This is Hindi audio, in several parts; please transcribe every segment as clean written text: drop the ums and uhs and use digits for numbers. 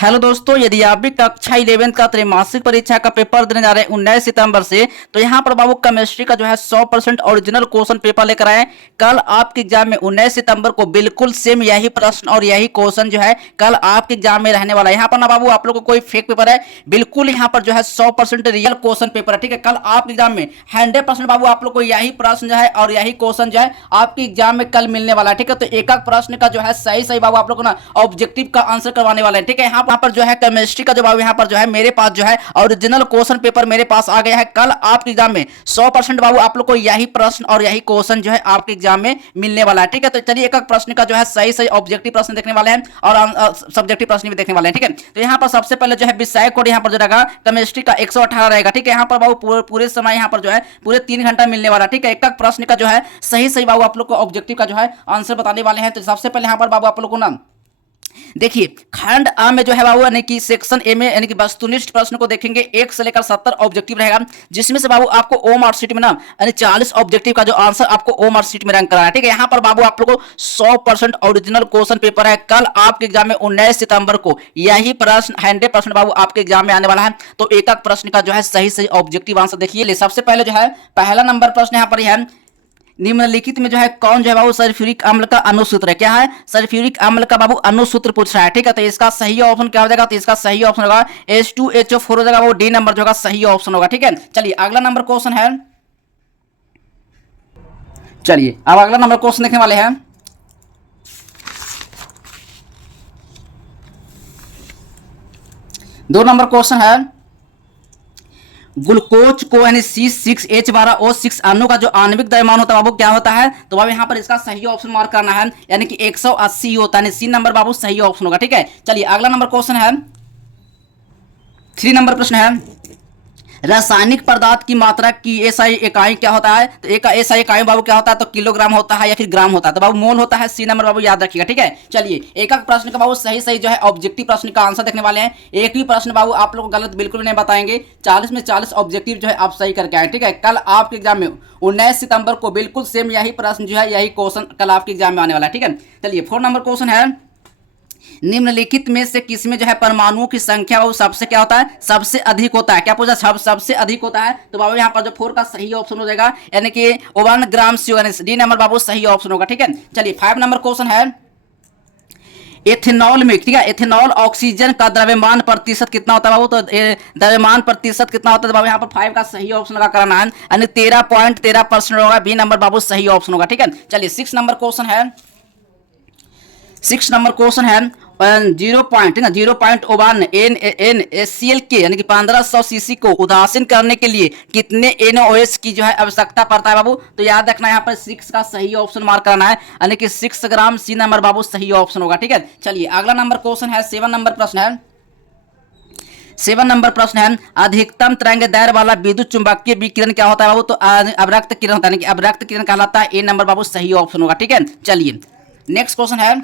हेलो दोस्तों, यदि आप भी कक्षा 11 का त्रैमासिक परीक्षा का पेपर देने जा रहे हैं 19 सितंबर से, तो यहाँ पर बाबू केमिस्ट्री का जो है 100% ओरिजिनल क्वेश्चन पेपर लेकर आए। कल आपके एग्जाम में 19 सितंबर को बिल्कुल सेम यही प्रश्न और यही क्वेश्चन जो है कल आपके एग्जाम में रहने वाला है। यहाँ पर ना बाबू आप लोग को कोई फेक पेपर है, बिल्कुल यहाँ पर जो है 100% रियल क्वेश्चन पेपर है। ठीक है, कल आपके एग्जाम में 100% बाबू आप लोग को यही प्रश्न जो है और यही क्वेश्चन जो है आपके एग्जाम में कल मिलने वाला है। ठीक है, तो एक एक प्रश्न का जो है सही सही बाबू आप लोग को ना ऑब्जेक्टिव का आंसर करवाने वाले हैं। ठीक है, यहाँ पर जो है केमिस्ट्री का जवाब यहाँ पर जो है मेरे पास जो है ओरिजिनल क्वेश्चन पेपर मेरे पास आ गया है। कल आपके एग्जाम में 100% बाबू आप लोग को यही प्रश्न और यही क्वेश्चन जो है आपके एग्जाम में मिलने वाला है। ठीक है, तो चलिए एक एक प्रश्न का जो है सही सही ऑब्जेक्टिव प्रश्न देखने वाले हैं और सब्जेक्टिव प्रश्न भी देखने वाले हैं। ठीक है, तो यहाँ पर सबसे पहले जो है विषय कोड यहाँ पर जो रहेगा केमिस्ट्री का 118 रहेगा। ठीक है, यहाँ पर बाबू पूरे समय यहाँ पर जो है पूरे 3 घंटा मिलने वाला। ठीक है, एक एक प्रश्न का जो है सही सही बाबू आप लोग को ऑब्जेक्टिव का जो है आंसर बताने वाले हैं। तो सबसे पहले यहाँ पर बाबू आप लोग को ना देखिए खंड आ में जो है बाबू यानी कि सेक्शन ए में यानी कि वस्तुनिष्ठ प्रश्न को देखेंगे 1 से लेकर 70 ऑब्जेक्टिव रहेगा, जिसमें से बाबू आपको ओ मार्कशीट में ना यानी 40 ऑब्जेक्टिव का जो आंसर आपको ओ मार्कशीट में रैंक कराना है। ठीक है, यहाँ पर बाबू आप लोगों को 100% ओरिजिनल क्वेश्चन पेपर है। कल आपके एग्जाम में 19 सितंबर को यही प्रश्न 100% बाबू आपके एग्जाम में आने वाला है। तो एक एक प्रश्न का जो है सही सही ऑब्जेक्टिव आंसर देखिए। सबसे पहले जो है पहला नंबर प्रश्न यहाँ पर है, निम्नलिखित में जो है कौन जो है बाबू सल्फ्यूरिक अम्ल का अनुसूत्र है। क्या है? सल्फ्यूरिक अम्ल का बाबू अनुसूत्र पूछ रहा है। ठीक है, तो इसका सही ऑप्शन क्या हो जाएगा? तो इसका सही ऑप्शन होगा H2HO4 हो जाएगा, वो डी नंबर जो होगा सही ऑप्शन होगा। ठीक है, चलिए अगला नंबर क्वेश्चन है। चलिए अब अगला नंबर क्वेश्चन देखने वाले हैं। दो नंबर क्वेश्चन है, ग्लूकोज को यानी C6H12O6 अणु का जो आणविक द्रव्यमान होता है बाबू क्या होता है? तो बाबू यहाँ पर इसका सही ऑप्शन मार्क करना है, यानी कि 180 होता है। सी नंबर बाबू सही ऑप्शन होगा। ठीक है, चलिए अगला नंबर क्वेश्चन है, 3 नंबर प्रश्न है, रासायनिक पदार्थ की मात्रा की एसआई इकाई क्या होता है? तो एक एसआई इकाई बाबू क्या होता है? तो किलोग्राम होता है या फिर ग्राम होता है? तो बाबू मोल होता है। सी नंबर बाबू याद रखिएगा। ठीक है, चलिए एक एक प्रश्न का बाबू सही सही जो है ऑब्जेक्टिव प्रश्न का आंसर देखने वाले हैं। एक भी प्रश्न बाबू आप लोग गलत बिल्कुल नहीं बताएंगे। 40 में 40 ऑब्जेक्टिव जो है आप सही करके आए। ठीक है, कल आपके एग्जाम में 19 सितंबर को बिल्कुल सेम यही प्रश्न जो है यही क्वेश्चन कल आपके एग्जाम में आने वाला है। ठीक है, चलिए 4 नंबर क्वेश्चन है, निम्नलिखित में से किसमें जो है परमाणुओं की संख्या वो सबसे क्या होता है? सबसे अधिक होता है। क्या पूछा? सबसे अधिक होता है। तो बाबू यहाँ पर जो 4 का सही ऑप्शन हो जाएगा, यानी कि 1 ग्राम सी डी नंबर बाबू सही ऑप्शन होगा। ठीक है, चलिए 5 नंबर क्वेश्चन है, एथेनॉल में, ठीक है, एथेनॉल ऑक्सीजन का द्रव्यमान प्रतिशत कितना होता है बाबू? तो द्रव्यमान प्रतिशत कितना होता है? तो बाबू यहाँ पर 5 का सही ऑप्शन लगा कराना है, यानी 13.13% होगा। बी नंबर बाबू सही ऑप्शन होगा। ठीक है, चलिए 6 नंबर क्वेश्चन है, 6 नंबर क्वेश्चन है, 0.1 NaCl के यानी कि 1500 सीसी को उदासीन करने के लिए कितने NaOH की जो है आवश्यकता पड़ता है बाबू? तो याद रखना यहाँ पर 6 का सही ऑप्शन मार्क करना है, यानी कि 6 ग्राम। सी नंबर बाबू सही ऑप्शन होगा। ठीक है, चलिए अगला नंबर क्वेश्चन है, 7 नंबर प्रश्न है, 7 नंबर प्रश्न है, अधिकतम तरंग दैर्घ्य वाला विद्युत चुंबकीय विकिरण क्या होता है बाबू? तो अवरक्त किरण होता है, यानी कि अवरक्त किरण कहलाता है। ए नंबर बाबू सही ऑप्शन होगा। ठीक है, चलिए नेक्स्ट क्वेश्चन है,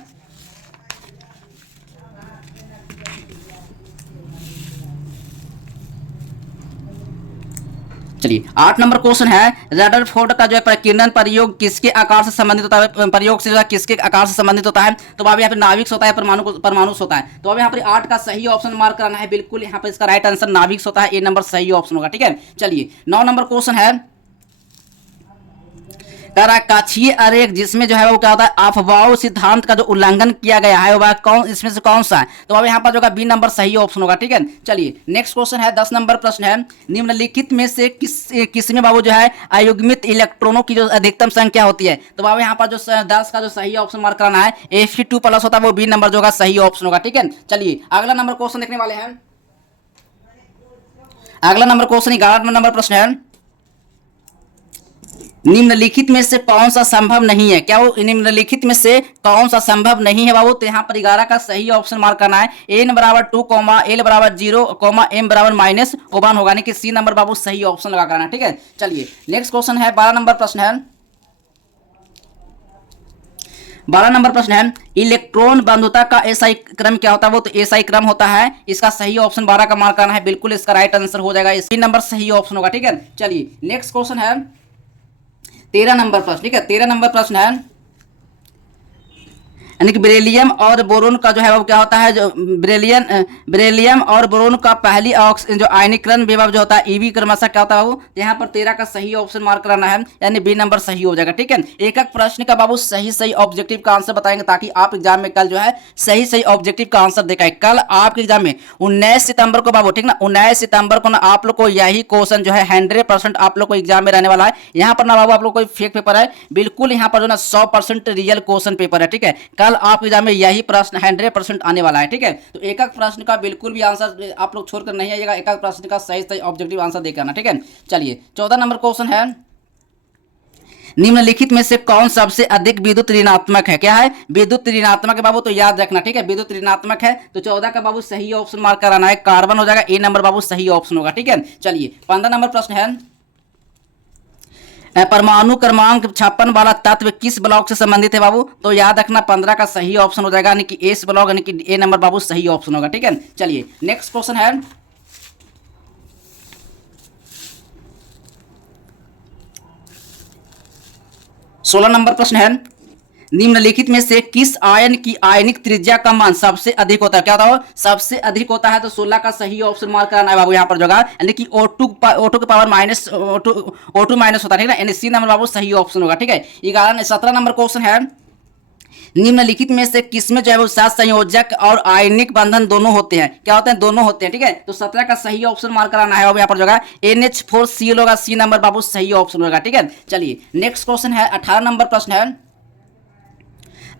चलिए 8 नंबर क्वेश्चन है, रदरफोर्ड का जो है प्रकीर्णन प्रयोग किसके आकार से संबंधित होता है? प्रयोग से जो है किसके आकार से संबंधित होता है? तो अब यहाँ पे नाभिक होता है, परमाणु होता है। तो अब यहाँ पर 8 का सही ऑप्शन मार्क करना है, बिल्कुल यहाँ पर इसका राइट आंसर नाभिक होता है। ए नंबर सही ऑप्शन होगा। ठीक है, चलिए 9 नंबर क्वेश्चन है, कक्षीय आरेख जिसमें जो है वो क्या होता है? अफवाह सिद्धांत का जो उल्लंघन किया गया है वह कौन, इसमें से कौन सा है? तो अब यहाँ पर जो है बी नंबर सही ऑप्शन होगा। ठीक है, चलिए नेक्स्ट क्वेश्चन है, 10 नंबर प्रश्न है, निम्नलिखित में से किसमें बाबू जो है अयुग्मित इलेक्ट्रॉनों की जो अधिकतम संख्या होती है? तो बाबू यहाँ पर जो 10 का जो सही ऑप्शन मार्क करना है, Fe2+ होता है, वो बी नंबर जो होगा सही ऑप्शन होगा। ठीक है, चलिए अगला नंबर क्वेश्चन देखने वाले हैं। अगला नंबर क्वेश्चन 11 नंबर प्रश्न है, निम्नलिखित में से कौन सा संभव नहीं है? क्या वो निम्नलिखित में से कौन सा संभव नहीं है बाबू? तो यहाँ पर 11 का सही ऑप्शन मार्क करना है, n बराबर 2, l बराबर 0, m बराबर -1 होगा, नहीं कि सी नंबर बाबू सही ऑप्शन लगा करना है। ठीक है, चलिए नेक्स्ट क्वेश्चन है, 12 नंबर प्रश्न है, 12 नंबर प्रश्न है, इलेक्ट्रॉन बंधुता का एसआई क्रम क्या होता है? वो तो एसआई क्रम होता है। इसका सही ऑप्शन 12 का मार्क करना है, बिल्कुल इसका राइट आंसर हो जाएगा, इसी नंबर सही ऑप्शन होगा। ठीक है, चलिए नेक्स्ट क्वेश्चन है, 13 नंबर प्रश्न। ठीक है, 13 नंबर प्रश्न है, यानी कि बेरिलियम और बोरोन का जो है वो क्या होता है, जो बेरिलियम और बोरोन का पहली जो आयनीकरण विभव जो होता है ईवी क्रमशः क्या होता है बाबू, यहाँ पर 13 का सही ऑप्शन मार्क कराना है, यानी बी नंबर सही हो जाएगा। ठीक है, एक एक प्रश्न का बाबू सही सही ऑब्जेक्टिव का आंसर बताएंगे ताकि आप एग्जाम में कल जो है सही सही ऑब्जेक्टिव का आंसर देखाए। कल आपके एग्जाम में 19 सितंबर को बाबू, ठीक ना, 19 सितंबर को ना आप लोग को यही क्वेश्चन जो है 100% आप लोग को एग्जाम में रहने वाला है। यहाँ पर ना बाबू आप लोग कोई फेक पेपर है, बिल्कुल यहाँ पर जो ना 100% रियल क्वेश्चन पेपर है। ठीक है, कल आपके एग्जाम में यही प्रश्न 100% आने वाला है। ठीक है, तो एक एक प्रश्न का बिल्कुल भी आंसर आप लोग छोड़कर नहीं आइएगा, एक एक प्रश्न का सही सही ऑब्जेक्टिव आंसर देकर आना। ठीक है, चलिए 14 नंबर क्वेश्चन है, निम्नलिखित में से कौन सबसे अधिक विद्युत ऋणात्मक है? क्या है? विद्युत ऋणात्मक है बाबू, तो याद रखना। ठीक है, विद्युत ऋणात्मक है तो 14 का बाबू सही ऑप्शन मार्क कराना है, कार्बन हो जाएगा, ए नंबर बाबू सही ऑप्शन होगा। ठीक है, चलिए 15 नंबर प्रश्न है, परमाणु क्रमांक 56 वाला तत्व किस ब्लॉक से संबंधित है बाबू? तो याद रखना 15 का सही ऑप्शन हो जाएगा, यानी कि एस ब्लॉक, यानी कि ए नंबर बाबू सही ऑप्शन होगा। ठीक है, चलिए नेक्स्ट क्वेश्चन है, सोलह नंबर प्रश्न है, निम्नलिखित में से किस आयन की आयनिक त्रिज्या का मान सबसे अधिक होता है? क्या होता है? सबसे अधिक होता है, तो 16 का सही ऑप्शन मार्क कराना है बाबू यहाँ पर जो है, यानी कि O2 के पावर माइनस O2 माइनस होता है। ठीक है, यानी सी नंबर बाबू सही ऑप्शन होगा। ठीक है, 17 नंबर क्वेश्चन है, निम्नलिखित में से किसमें जो है वो सात संयोजक और आयनिक बंधन दोनों होते हैं? क्या होते हैं? दोनों होते हैं। ठीक है, तो 17 का सही ऑप्शन मार्क कराना है यहाँ पर जो है NH4Cl होगा, सी नंबर बाबू सही ऑप्शन होगा। ठीक है, चलिए नेक्स्ट क्वेश्चन है, 18 नंबर प्रश्न है,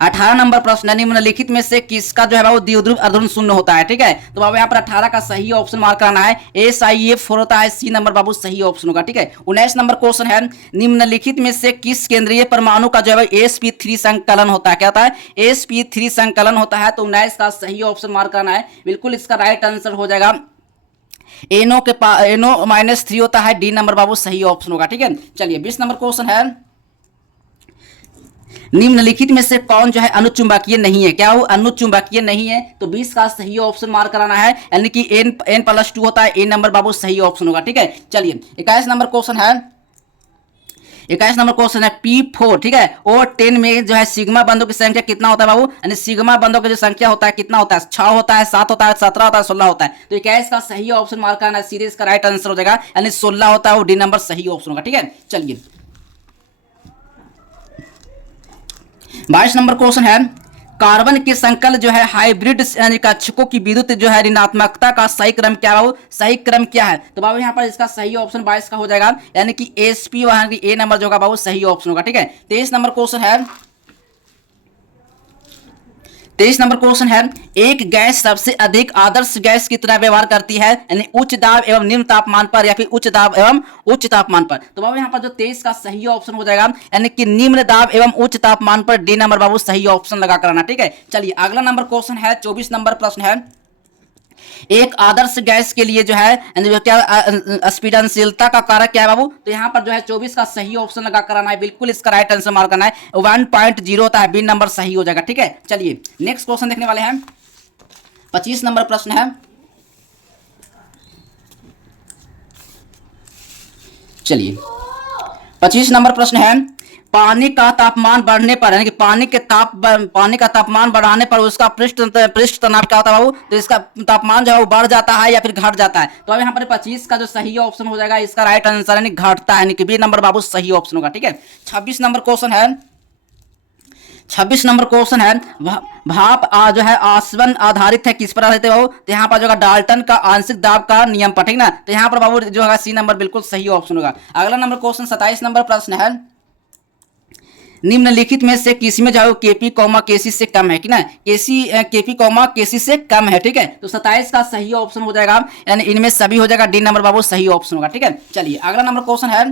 18 नंबर प्रश्न है, निम्नलिखित में से किसका जो है वो द्विध्रुव अर्धध्रुव शून्य होता है? ठीक है, तो बाबू यहाँ पर 18 का सही ऑप्शन मार्क कराना है, SiF4 होता है, सी नंबर बाबू सही ऑप्शन होगा। ठीक है, 19 नंबर क्वेश्चन है, निम्नलिखित में से किस केंद्रीय परमाणु का जो है sp3 संकलन होता है? क्या होता है? sp3 संकलन होता है, तो 19 का सही ऑप्शन मार्क कराना है, बिल्कुल इसका राइट आंसर हो जाएगा NO-3 होता है, डी नंबर बाबू सही ऑप्शन होगा। ठीक है, चलिए 20 नंबर क्वेश्चन है, निम्नलिखित में से कौन जो है अनुचुंबकीय नहीं है? क्या वो अनुचुंबकीय नहीं है? तो 20 का सही ऑप्शन मार्क कराना है, यानी कि N+2 होता है, ए नंबर बाबू सही ऑप्शन होगा। ठीक है, चलिए 21 नंबर क्वेश्चन है, 21 नंबर क्वेश्चन है P4। ठीक है, और 10 में जो है सिग्मा बंधों की संख्या कितना होता है बाबू? यानी सिग्मा बंधों की जो संख्या होता है कितना होता है? 6 होता है, 7 होता है, 17 होता है, 16 होता है। तो 21 का सही ऑप्शन मार्क करना है, सीरीज का राइट आंसर हो जाएगा, यानी 16 होता है, वो डी नंबर सही ऑप्शन होगा। ठीक है, चलिए 22 नंबर क्वेश्चन है, कार्बन के संकल जो है हाइब्रिड कक्षकों की विद्युत जो है ऋणात्मकता का सही क्रम क्या है? सही क्रम क्या है? तो बाबू यहाँ पर इसका सही ऑप्शन 22 का हो जाएगा, यानी कि SP वहां की ए नंबर जो होगा बाबू सही ऑप्शन होगा। ठीक है, 23 नंबर क्वेश्चन है, 23 नंबर क्वेश्चन है, एक गैस सबसे अधिक आदर्श गैस की तरह व्यवहार करती है, यानी उच्च दाब एवं निम्न तापमान पर या फिर उच्च दाब एवं उच्च तापमान पर। तो बाबू यहाँ पर जो 23 का सही ऑप्शन हो जाएगा, यानी कि निम्न दाब एवं उच्च तापमान पर, डी नंबर बाबू सही ऑप्शन लगा कराना। ठीक है, चलिए अगला नंबर क्वेश्चन है, 24 नंबर प्रश्न है, एक आदर्श गैस के लिए जो है क्या स्फीडनशीलता का कारक क्या है बाबू? तो यहाँ पर जो है 24 का सही ऑप्शन लगा कराना है, बिल्कुल इसका राइट आंसर मार्क करना है, 1.0 होता है, बी नंबर सही हो जाएगा। ठीक है, चलिए नेक्स्ट क्वेश्चन देखने वाले हैं, 25 नंबर प्रश्न है, चलिए 25 नंबर प्रश्न है, पानी का तापमान बढ़ने पर, यानी कि पानी का तापमान बढ़ाने पर उसका पृष्ठ तनाव क्या होता है बाबू? तो इसका तापमान जो है वो बढ़ जाता है या फिर घट जाता है? तो अब यहाँ पर 25 का जो सही ऑप्शन हो जाएगा, इसका राइट आंसर यानी घटता है, यानी कि बी नंबर बाबू सही ऑप्शन होगा। ठीक है, 26 नंबर क्वेश्चन है, 26 नंबर क्वेश्चन है, भाप जो है आसवन आधारित है, किस पर आधारित है बाबू? तो यहाँ पर जो है डाल्टन का आंशिक दाब का नियम पर। ठीक ना, तो यहाँ पर बाबू जो है सी नंबर बिल्कुल सही ऑप्शन होगा। अगला नंबर क्वेश्चन 27 नंबर प्रश्न है, निम्नलिखित में से किसमें जो है केपी कॉमा केसी से कम है? कि ना केपी कॉमा केसी से कम है। ठीक है, तो 27 का सही ऑप्शन हो जाएगा, यानी इनमें सभी हो जाएगा, डी नंबर बाबू सही ऑप्शन होगा। ठीक है, चलिए अगला नंबर क्वेश्चन है,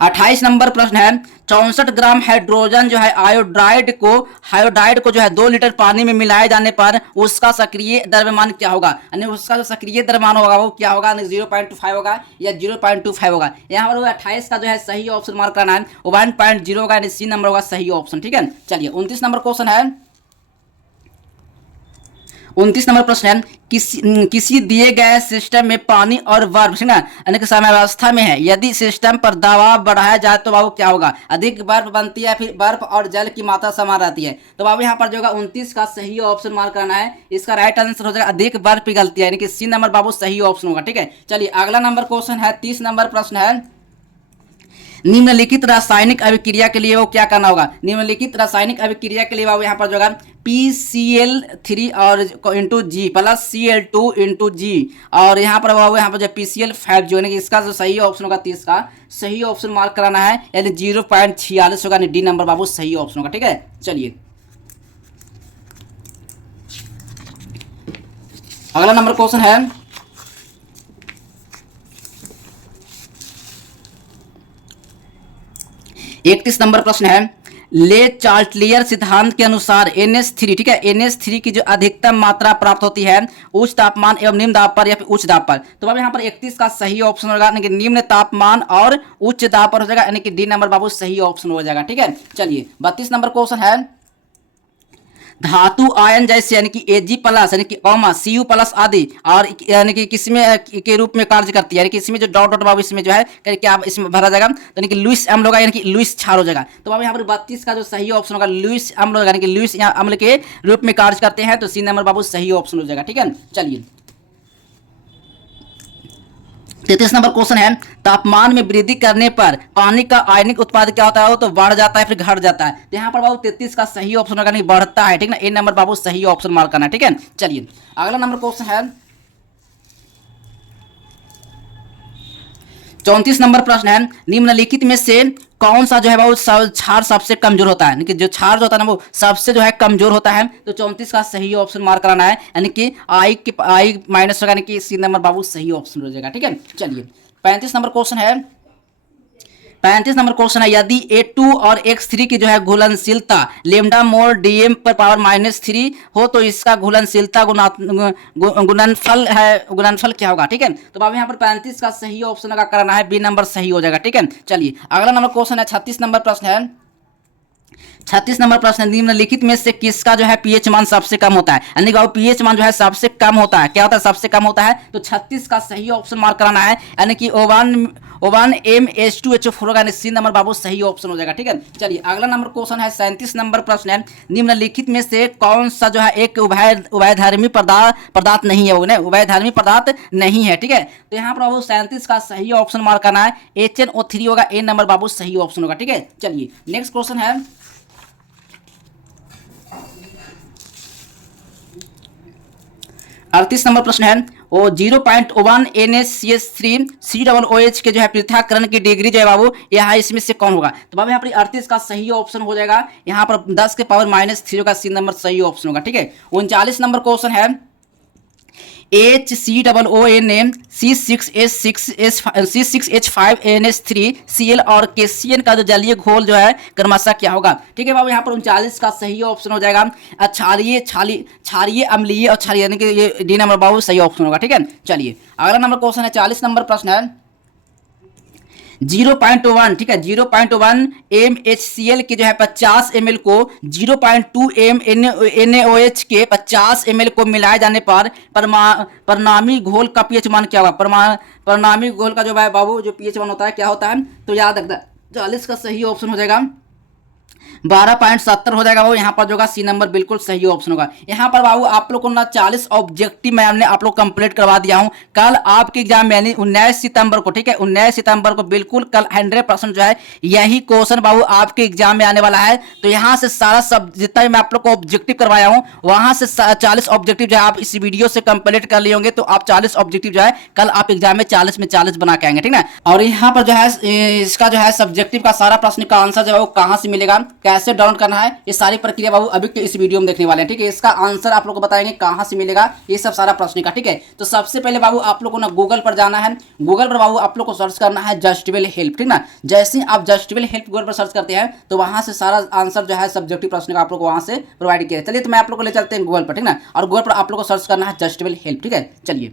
28 नंबर प्रश्न है, 64 ग्राम हाइड्रोजन जो है आयोडाइड को जो है 2 लीटर पानी में मिलाए जाने पर उसका सक्रिय द्रव्यमान क्या होगा? यानी उसका जो सक्रिय द्रव्यमान होगा वो क्या होगा? 0.25 होगा या 0.25 होगा? यहाँ पर 28 का जो है सही ऑप्शन मार्क करना है, 1.0 होगा, यानी सी नंबर होगा सही ऑप्शन। ठीक है, चलिए 29 नंबर क्वेश्चन है, 29 नंबर प्रश्न है, किसी दिए गए सिस्टम में पानी और बर्फ है ना यानी कि साम्यावस्था में है, यदि सिस्टम पर दबाव बढ़ाया जाए तो बाबू क्या होगा, अधिक बर्फ बनती है, फिर बर्फ और जल की मात्रा समान रहती है। तो बाबू यहाँ पर जो होगा 29 का सही ऑप्शन मार्क करना है। इसका राइट आंसर हो जाएगा अधिक बर्फ पिघलती है, यानी कि सी नंबर बाबू सही ऑप्शन होगा। ठीक है, चलिए अगला नंबर क्वेश्चन है 30 नंबर प्रश्न है, निम्नलिखित रासायनिक अभिक्रिया के लिए वो क्या करना होगा, निम्नलिखित रासायनिक अभिक्रिया के लिए बाबू यहाँ पर जो है PCl3 और इंटू जी प्लस Cl2 इंटू जी, और यहाँ पर बाबू यहाँ पर जो PCl5 जो है ना, इसका जो सही ऑप्शन होगा 30 का सही ऑप्शन मार्क कराना है, यानी 0.46 होगा, डी नंबर बाबू सही ऑप्शन होगा। ठीक है, चलिए अगला नंबर क्वेश्चन है 31 नंबर प्रश्न है, ले चार्टलियर सिद्धांत के अनुसार NH3, ठीक है, NH3 की जो अधिकतम मात्रा प्राप्त होती है उच्च तापमान एवं निम्न दाब पर या फिर उच्च दाब पर। तो अब यहाँ पर 31 का सही ऑप्शन होगा, यानी कि निम्न तापमान और उच्च दाब पर हो जाएगा, यानी कि डी नंबर बाबू सही ऑप्शन हो जाएगा। ठीक है, चलिए 32 नंबर क्वेश्चन है, धातु आयन जैसे यानी कि Ag प्लस यानी कि Cu प्लस आदि और यानी कि किसमें के रूप में कार्य करती है, यानी कि इसमें जो डॉट डॉट बाबू इसमें जो है क्या इसमें भरा जाएगा, यानी कि लुईस अम्ल होगा, यानी कि लुईस क्षार हो जाएगा। तो अब यहाँ पर 32 का जो सही ऑप्शन होगा लुईस अम्ल होगा, यानी कि लुईस अम्ल के रूप में कार्य करते हैं, तो सी नंबर बाबू सही ऑप्शन हो जाएगा। ठीक है, चलिए 33 नंबर क्वेश्चन है, तापमान में वृद्धि करने पर पानी का आयनिक उत्पाद क्या होता है, वो तो बढ़ जाता है फिर घट जाता है। तो यहाँ पर बाबू 33 का सही ऑप्शन होगा, नहीं बढ़ता है। ठीक ना, ए नंबर बाबू सही ऑप्शन मार्क करना है। ठीक है, चलिए अगला नंबर क्वेश्चन है 34 नंबर प्रश्न है, निम्नलिखित में से कौन सा जो है वो क्षार सबसे कमजोर होता है, यानी कि जो क्षार जो होता है ना वो सबसे जो है कमजोर होता है। तो 34 का सही ऑप्शन मार्क कराना है, यानी कि I माइनस होगा, यानी कि सी नंबर बाबू सही ऑप्शन हो जाएगा। ठीक है, चलिए 35 नंबर क्वेश्चन है, 35 नंबर क्वेश्चन है, यदि A2 और X3 की जो है घुलनशीलता लेमडा मोल DM पर पावर -3 हो तो इसका घुलनशीलता गुणनफल है, गुणनफल क्या होगा। ठीक है, तो अब यहाँ पर 35 का सही ऑप्शन का करना है, बी नंबर सही हो जाएगा। ठीक है, चलिए अगला नंबर क्वेश्चन है 36 नंबर प्रश्न है, 36 नंबर प्रश्न, निम्नलिखित में से किसका जो है पीएच मान सबसे कम होता है, यानी कि पीएच मान जो है सबसे कम होता है, क्या होता है सबसे कम होता है। तो 36 का सही ऑप्शन मार्क कराना है, यानी कि O1 MH2HO4 होगा, सी नंबर बाबू सही ऑप्शन हो जाएगा। ठीक है, चलिए अगला नंबर क्वेश्चन है 37 नंबर प्रश्न है, निम्नलिखित में से कौन सा जो है एक उभयधर्मी पदार्थ नहीं है, वो उभयधर्मी पदार्थ नहीं है। ठीक है, तो यहाँ पर बाबू 37 का सही ऑप्शन मार्क करना है, HNO3 होगा, ए नंबर बाबू सही ऑप्शन होगा। ठीक है, चलिए नेक्स्ट क्वेश्चन है 38 नंबर प्रश्न है, वो 0.1 NaCH3 COOH के जो है पृथक्करण की डिग्री जो है बाबू यहाँ इसमें से कौन होगा। तो बाबू यहाँ पर 38 का सही ऑप्शन हो जाएगा, यहाँ पर 10 के पावर -3 का सी नंबर सही ऑप्शन होगा। ठीक है, 39 नंबर क्वेश्चन है, HCOON C6H5NH3Cl और KCN का जो जलीय घोल जो है क्रमशः क्या होगा। ठीक है बाबू, यहाँ पर 39 का सही ऑप्शन हो जाएगा क्षारीय अम्लीय और क्षारीय, यानी कि ये डी नंबर बाबू सही ऑप्शन होगा। ठीक है, चलिए अगला नंबर क्वेश्चन है 40 नंबर प्रश्न है, 0.1, ठीक है, 0.1 MHCl की जो है 50 ml को 0.2 NaOH के 50 ml को मिलाए जाने पर परिणामी घोल का पीएच मान क्या होगा। परिणामी घोल का जो है बाबू जो पीएच मान होता है क्या होता है, तो याद रखना 40 का सही ऑप्शन हो जाएगा 12.70 हो जाएगा। वो यहाँ पर जो होगा सी नंबर बिल्कुल सही ऑप्शन होगा। यहाँ पर बाबू आप लोग को ना 40 ऑब्जेक्टिव मैं हमने आप लोग कंप्लीट करवा दिया हूँ। कल आपके एग्जाम में 19 सितंबर को, ठीक है, 19 सितंबर को बिल्कुल कल 100% जो है यही क्वेश्चन बाबू आपके एग्जाम में आने वाला है। तो यहाँ से सारा सब जितना भी मैं आप लोग को ऑब्जेक्टिव करवाया हूँ वहां से 40 ऑब्जेक्टिव जो है आप इस वीडियो से कंप्लीट कर लिए होंगे। तो आप 40 ऑब्जेक्टिव जो है कल आप एग्जाम में 40 में 40 बना के आएंगे, ठीक है। और यहाँ पर जो है इसका जो है सब्जेक्टिव का सारा प्रश्न का आंसर जो है वो कहाँ से मिलेगा, कैसे डाउनलोड करना है, ये सारी प्रक्रिया बाबू अभी के इस वीडियो में देखने वाले हैं, ठीक है। इसका आंसर आप लोग को बताएंगे कहाँ से मिलेगा, ये सब सारा प्रश्न का, ठीक है। तो सबसे पहले बाबू आप लोग को ना गूगल पर जाना है। गूगल पर बाबू आप लोग को सर्च करना है जस्टिबल हेल्प, ठीक ना। जैसे ही आप जस्टिबल हेल्प गूगल पर सर्च करते हैं तो वहां से सारा आंसर जो है सब्जेक्टिव प्रश्न का आप लोग को वहां से प्रोवाइड किया है। चलिए तो मैं आप लोग को ले चलते हैं गूगल पर, ठीक ना। और गूगल पर आप लोग को सर्च करना है जस्टिबल हेल्प, ठीक है। चलिए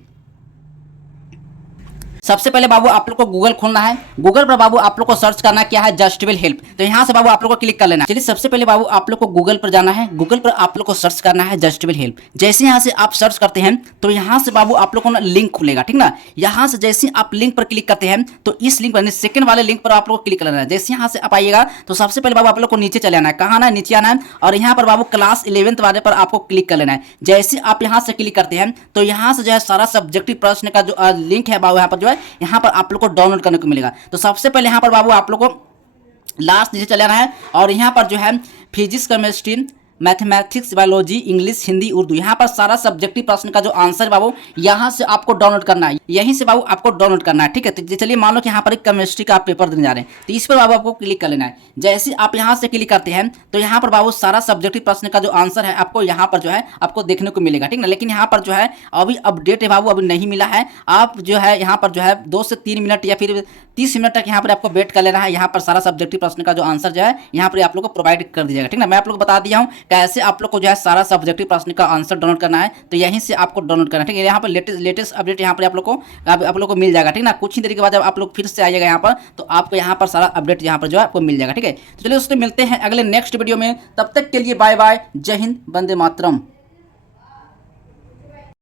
सबसे पहले बाबू आप लोग को गूगल खोलना है। गूगल पर बाबू आप लोग को सर्च करना क्या है, जस्ट विल हेल्प। तो यहाँ से बाबू आप लोग को क्लिक कर लेना है। चलिए सबसे पहले बाबू आप लोग को गूगल पर जाना है। गूगल पर आप लोग को सर्च करना है जस्ट विल हेल्प। जैसे यहाँ से आप सर्च करते हैं तो यहाँ से बाबू आप लोग को ना लिंक खुलेगा, ठीक ना। यहाँ से जैसे आप लिंक पर क्लिक करते हैं तो इस लिंक पर सेकंड वाले लिंक पर आप लोग को क्लिक करना है। जैसे यहाँ से आप आइएगा तो सबसे पहले बाबू आप लोग को नीचे चले आना है। कहाँ आना है, नीचे आना है और यहाँ पर बाबू क्लास 11th वाले पर आपको क्लिक कर लेना है। जैसे आप यहाँ से क्लिक करते हैं तो यहाँ से जो है सारा सब्जेक्टिव प्रश्न का जो लिंक है बाबू यहाँ पर जो है यहाँ पर आप लोग को डाउनलोड करने को मिलेगा। तो सबसे पहले यहाँ पर बाबू आप लोग को लास्ट नीचे चले आना है और यहाँ पर जो है physics, chemistry, mathematics, biology, English, Hindi, Urdu, यहाँ पर सारा सब्जेक्टिव प्रश्न का जो आंसर है बाबू यहाँ से आपको डाउनलोड करना है। यहीं से बाबू आपको डाउनलोड करना है, ठीक है। तो चलिए मान लो कि यहाँ पर एक केमिस्ट्री का आप पेपर देने जा रहे हैं तो इस पर बाबू आपको क्लिक कर लेना है। जैसे आप यहाँ से क्लिक करते हैं तो यहाँ पर बाबू सारा सब्जेक्टिव प्रश्न का जो आंसर है आपको यहाँ पर जो है आपको देखने को मिलेगा, ठीक ना। लेकिन यहाँ पर जो है अभी अपडेट है बाबू, अभी नहीं मिला है। आप जो है यहाँ पर जो है 2 से 3 मिनट या फिर 30 मिनट तक यहाँ पर आपको वेट कर लेना है। यहाँ पर सारा सब्जेक्टिव प्रश्न का जो आंसर जो है यहाँ पर आप लोग को प्रोवाइड कर दीजिएगा, ठीक ना। मैं आप लोग को बता दिया हूँ कैसे आप लोग को सारा सब्जेक्टिव प्रश्न का आंसर डाउनलोड करना है। तो यहीं से आपको डाउनलोड करना है, ठीक है। यहाँ पर लेटेस्ट अपडेट यहाँ पर आप लोग को मिल जाएगा, ठीक ना। कुछ ही देर के बाद जब आप लोग फिर से आइएगा यहाँ पर तो आपको यहाँ पर सारा अपडेट यहाँ पर जो है आपको मिल जाएगा, ठीक है। तो चलिए दोस्तों मिलते हैं अगले नेक्स्ट वीडियो में। तब तक के लिए बाय बाय, जय हिंद, वंदे मातरम।